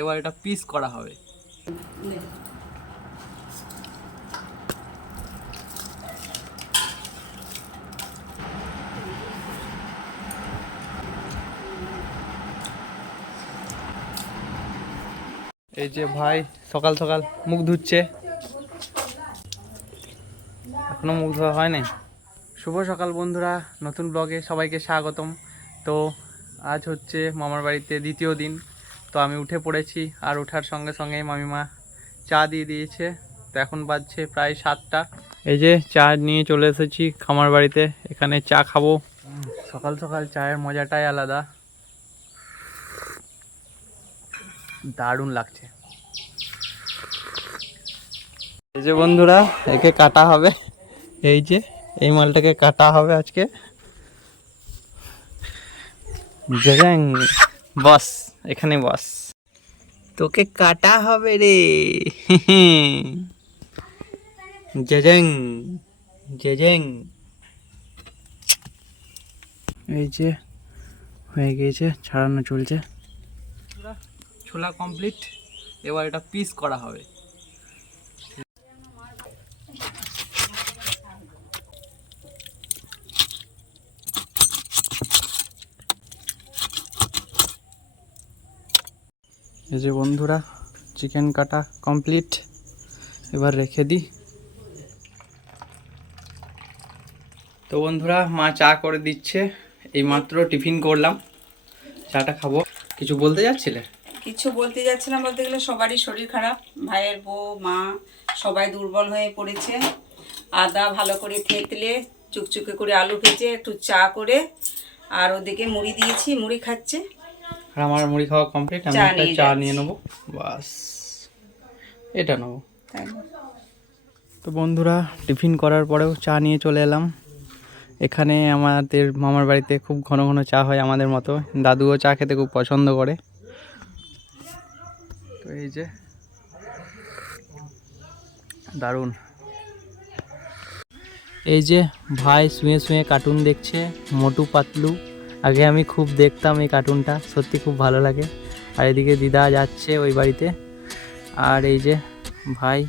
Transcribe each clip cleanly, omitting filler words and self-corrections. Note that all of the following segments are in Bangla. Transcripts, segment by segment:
এবার এটা পিস করা হবে। এই যে ভাই সকাল সকাল মুখ ধুচ্ছে, এখনো মুখ ধোয়া হয় নাই। শুভ সকাল বন্ধুরা, নতুন ব্লগে সবাইকে স্বাগতম। তো আজ হচ্ছে মামার বাড়িতে দ্বিতীয় দিন। তো আমি উঠে পড়েছি, আর ওঠার সঙ্গে সঙ্গে মামিমা চা দিয়ে দিয়েছে। তো এখন বাজছে প্রায় 7টা। এই যে চা নিয়ে চলে এসেছি খামার বাড়িতে, এখানে চা খাবো। সকাল সকাল চায়ের মজাটাই আলাদা, দারুণ লাগছে। এই যে বন্ধুরা, একে কাটা হবে। এই যে এই মালটাকে কাটা হবে আজকে। জেং বস, এখানে বস, তোকে কাটা হবে রে। জেজেং জেজেং। এই যে হয়ে গিয়েছে, ছাড়ানো চলছে। ছোলা কমপ্লিট, এবার এটা পিস করা হবে। এই যে বন্ধুরা, চিকেন কাটা কমপ্লিট, এবার রেখে দিই। তো বন্ধুরা, মা চা করে দিচ্ছে, এই মাত্র টিফিন করলাম, চাটা খাবো। কিছু বলতে যাচ্ছিলে? কিছু বলতে যাচ্ছিলাম, বলতে গেলে সবারই শরীর খারাপ, ভাইয়ের বউ মা সবাই দুর্বল হয়ে পড়েছে। আদা ভালো করে থেতলে চুকচুকে করে আলু ভেজে একটু চা করে, আর ওদিকে মুড়ি দিয়েছি, মুড়ি খাচ্ছে। আর আমার মুড়ি খাওয়া কমপ্লিট, আমি একটা চা নিয়ে নেবো, বাস এটা নেবো। তো বন্ধুরা, টিফিন করার পরেও চা নিয়ে চলে এলাম। এখানে আমাদের মামার বাড়িতে খুব ঘন ঘন চা হয় আমাদের মতো, দাদুও চা খেতে খুব পছন্দ করে। তো এই যে দারুণ। এই যে ভাই শুয়ে শুয়ে কার্টুন দেখছে, মোটু পাতলু। আগে আমি খুব দেখতাম এই কার্টুনটা, সত্যি খুব ভালো লাগে। আর এদিকে দিদা যাচ্ছে ওই বাড়িতে, আর এই যে ভাই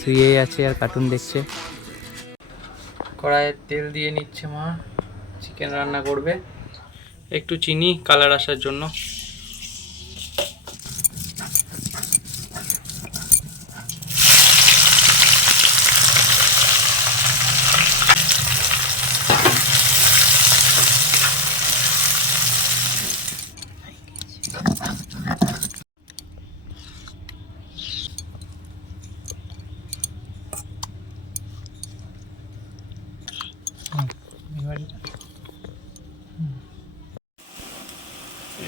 শুয়ে আছে আর কার্টুন দেখছে। কড়াইয়ে তেল দিয়ে নিচ্ছে মা, চিকেন রান্না করবে। একটু চিনি কালার আসার জন্য।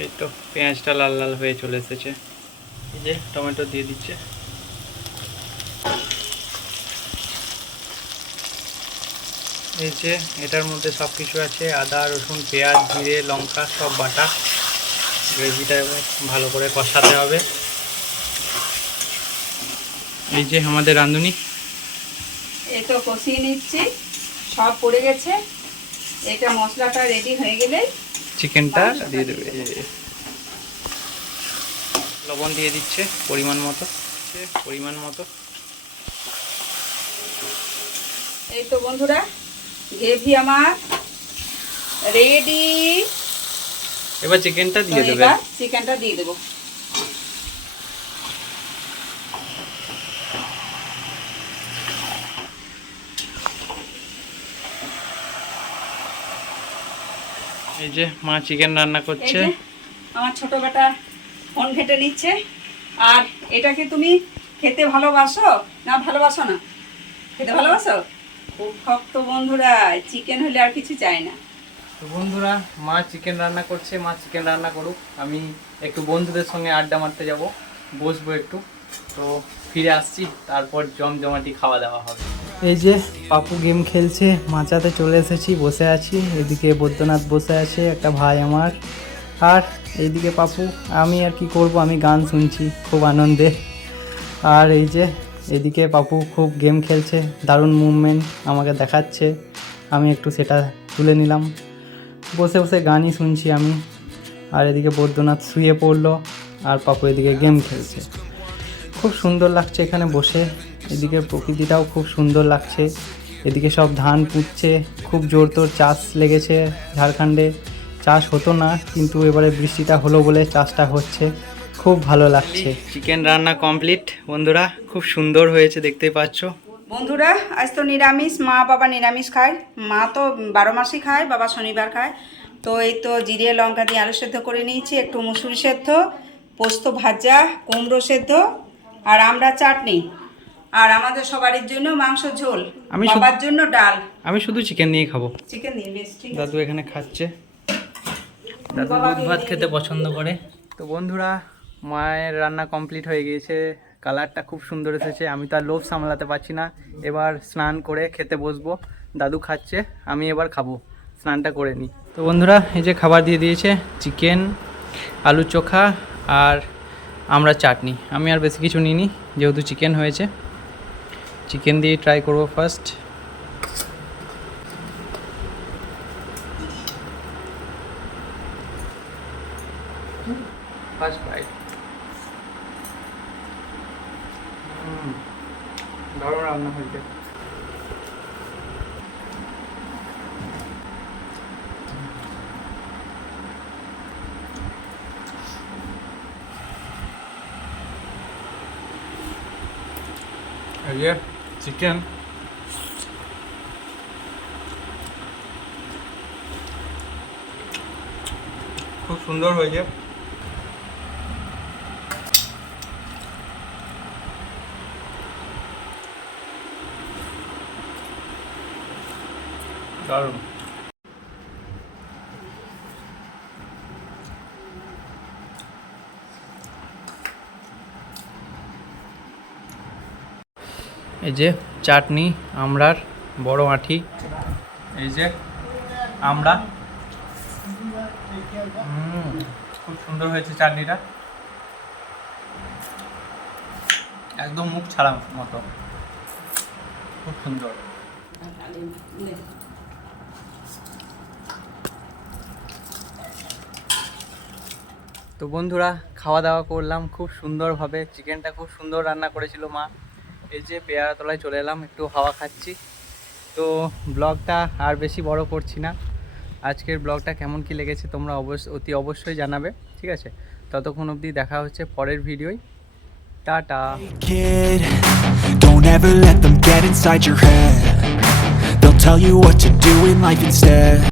এই তো পেঁয়াজটা লাল লাল হয়ে চলে এসেছে। এই যে টমেটো দিয়ে দিচ্ছে। এই যে এটার মধ্যে সব কিছু আছে, আদা রসুন পেঁয়াজ জিরে লঙ্কা সব বাটা। গ্রেভিটা এবার ভালো করে কষাতে হবে। এই যে আমাদের রাঁধুনি, এই তো কষিয়ে নিচ্ছি, সব পড়ে গেছে। এটা মশলাটা রেডি হয়ে গেলে চিকেনটা দিয়ে দেবে। লবণ দিয়ে দিচ্ছে পরিমাণ মতো, পরিমাণ মতো। এই তো বন্ধুরা, গ্রেভি আমার রেডি। এবার চিকেনটা দিয়ে দেবে। এবার চিকেনটা দিয়ে দেবো। এই যে মা চিকেন রান্না করছে। আমার ছোট বেটা ফোন ঘেটে নিচ্ছে। আর এটাকে তুমি খেতে ভালোবাসো না ভালোবাসো না? খেতে ভালোবাসো? খুব ভক্ত বন্ধুরা, চিকেন হলে আর কিছু চাই না। তো বন্ধুরা, মা চিকেন রান্না করছে, মা চিকেন রান্না করুক, আমি একটু বন্ধুদের সঙ্গে আড্ডা মারতে যাব, বসবো একটু। তো ফিরে আসছি, তারপর জমজমাটি খাওয়া দাওয়া হবে। এই যে পাপু গেম খেলছে, মাচাতে চলে এসেছি, বসে আছি। এদিকে বৈদ্যনাথ বসে আছে, একটা ভাই আমার। আর এইদিকে পাপু, আমি আর কি করব, আমি গান শুনছি খুব আনন্দে। আর এই যে এদিকে পাপু খুব গেম খেলছে, দারুণ মুভমেন্ট আমাকে দেখাচ্ছে, আমি একটু সেটা তুলে নিলাম। বসে বসে গানই শুনছি আমি। আর এদিকে বৈদ্যনাথ শুয়ে পড়লো, আর পাপু এদিকে গেম খেলছে। খুব সুন্দর লাগছে এখানে বসে, এদিকে প্রকৃতিটাও খুব সুন্দর লাগছে। এদিকে সব ধান পুঁতছে, খুব জোর তোর চাষ লেগেছে ঝাড়খণ্ডে। চাষ হতো না, কিন্তু এবারে বৃষ্টিটা হলো বলে চাষটা হচ্ছে, খুব ভালো লাগছে। চিকেন রান্না কমপ্লিট বন্ধুরা, খুব সুন্দর হয়েছে দেখতেই পাচ্ছ। বন্ধুরা আজ তো নিরামিষ, মা বাবা নিরামিষ খায়। মা তো 12 মাসই খায়, বাবা শনিবার খায়। তো এই তো জিরে লঙ্কা দিয়ে আলু সেদ্ধ করে নিয়েছি, একটু মুসুরি সেদ্ধ, পোস্ত ভাজা, কুমড়ো সেদ্ধ, আর আমরা চাটনি, আর আমাদের সবারই জন্য মাংস ঝোল, বাবার জন্য ডাল। আমি শুধু চিকেন নিয়ে খাবো। চিকেন দিয়ে বেশ ঠিক আছে। দাদু এখানে খাচ্ছে, দাদু দুধ ভাত খেতে পছন্দ করে। তো বন্ধুরা মায়ের রান্না কমপ্লিট হয়ে গিয়েছে, কালারটা খুব সুন্দর এসেছে। আমি তো আর লোভ সামলাতে পারছি না, এবার স্নান করে খেতে বসবো। দাদু খাচ্ছে, আমি এবার খাবো, স্নানটা করে নিই। তো বন্ধুরা এই যে খাবার দিয়ে দিয়েছে, চিকেন, আলু চোখা আর আমরা চাটনি। আমি আর বেশি কিছু নিইনি, যেহেতু চিকেন হয়েছে। চিকেন দিয়ে ট্রাই করবো ফার্স্ট। First bite. দারুণ রান্না হয়েছে। এই যে চিকেন, খুব সুন্দর হয়েছে। দারুণ। এই যে চাটনি আমড়ার, বড় আঁঠি, এই যে আমড়া। খুব সুন্দর হয়েছে চাটনিটা, একদম মুখ ছাড়া মতো, খুব সুন্দর। তো বন্ধুরা খাওয়া দাওয়া করলাম খুব সুন্দরভাবে, চিকেনটা খুব সুন্দর রান্না করেছিল মা। এই যে পেয়ারা তলায় চলে এলাম, একটু হাওয়া খাচ্ছি। তো ব্লগটা আর বেশি বড় করছি না। আজকের ব্লগটা কেমন কি লেগেছে তোমরা অতি অবশ্যই জানাবে, ঠিক আছে? ততক্ষণ অবধি দেখা হচ্ছে পরের ভিডিওয়। Tata. Kid, don't ever let them get inside your head. They'll tell you what to do in life instead.